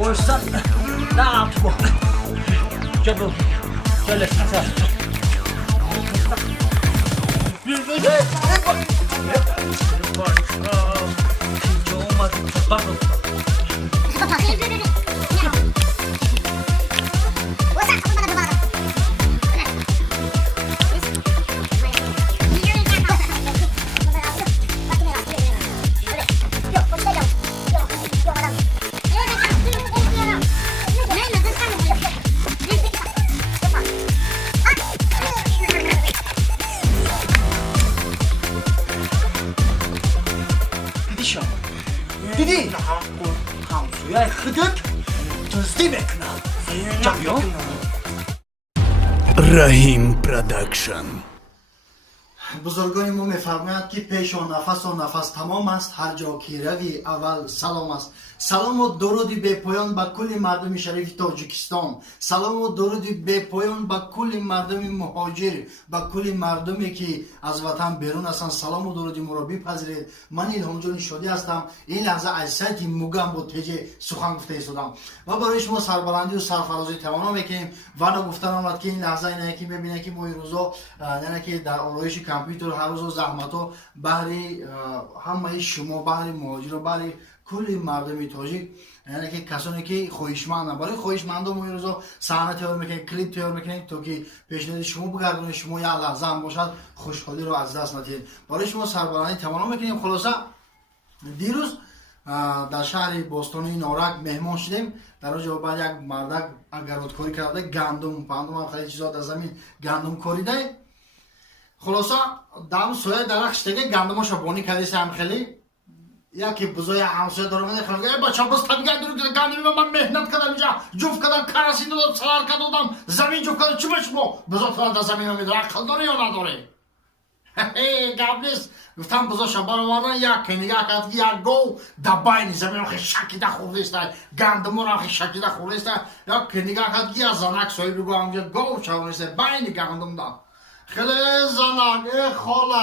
Oysan ne yaptı bu? Çabuk. Şöyle kasa. Hiç olmadı. Bakın. دیدی؟ همسویه خودت دزدی بکنم جمعیان؟ رحیم پرودکشن. بزرگان ما میفرمایند که پیش و نفس تمام است، هر جا که روی اول سلام است. سلام و درودی به پایان به کل مردم شریف تاجیکستان. سلام و درودی به پایان به کل مردم مهاجر، به کل مردمی که از وطن بیرون هستند. سلام و درودی ما را بپذیرید. من الهام جان شادی هستم. این لحظه از سایت موگم با تیجه سخن گفته ایستادم و برای شما سربلندی و سرفرازی تمنا میکنیم و نگفتن آمد که این لحظه اینه که میبینه که ما این روزا نه که در آرایش کامپیوتر هر روز زحمت ها بهری همه شما، بهری مهاجر و بهری کل مردم تاجیک، یعنی که کسانی که خواهشمندن، برای خواهشمندان ما این روزا صحنه تیار میکنیم، کلیپ تیار میکنیم تا که پیشنهاد شما بگردونید، شما یک لحظه هم باشد خوشحالی رو از دست ندید. برای شما سربلندی تمنا میکنیم. خلاصه دیروز در شهر باستانی نارک مهمان شدیم. در اونجا بعد یک مردک اگرودکاری کرده، گندم پندم خیلی چیزا در زمین گندم کاریده. خلاصه دم سوی درخت دیگه گندماشو بانی کردیش هم خیلی یکی بزرگ همسایه داره میگه خلاص بچا بس طبیعت درو که گندم من مهنت کردم اینجا جفت کردم کرسی دادم سلار کردم زمین جفت کردم چی بشمو بزرگ کردم در زمین میداره عقل داره یا نداره؟ گپ نیست. گفتم بزرگ شبان آوردن یک نگاه کرد که یک گو دباینی زمین خیلی شکیده خورده است، گندم رو خیلی شکیده خورده است. یک نگاه کرد که از زنک سوی بگو همونجا گو شبان است باینی گندم داد. خیلی زنک خاله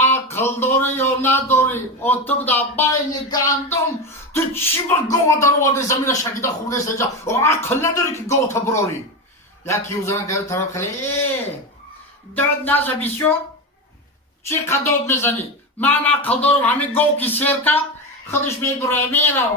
عقل داری یا نداری؟ تو در بین گندم تو چی با گو در آورده زمین شکیده خورده است اینجا عقل نداری که گو تا براری؟ یکی او زنک کرد طرف خیلی داد نزا بیشو چی قداد میزنی؟ من عقل دارم همین گو که سیر کرد خودش میبره میره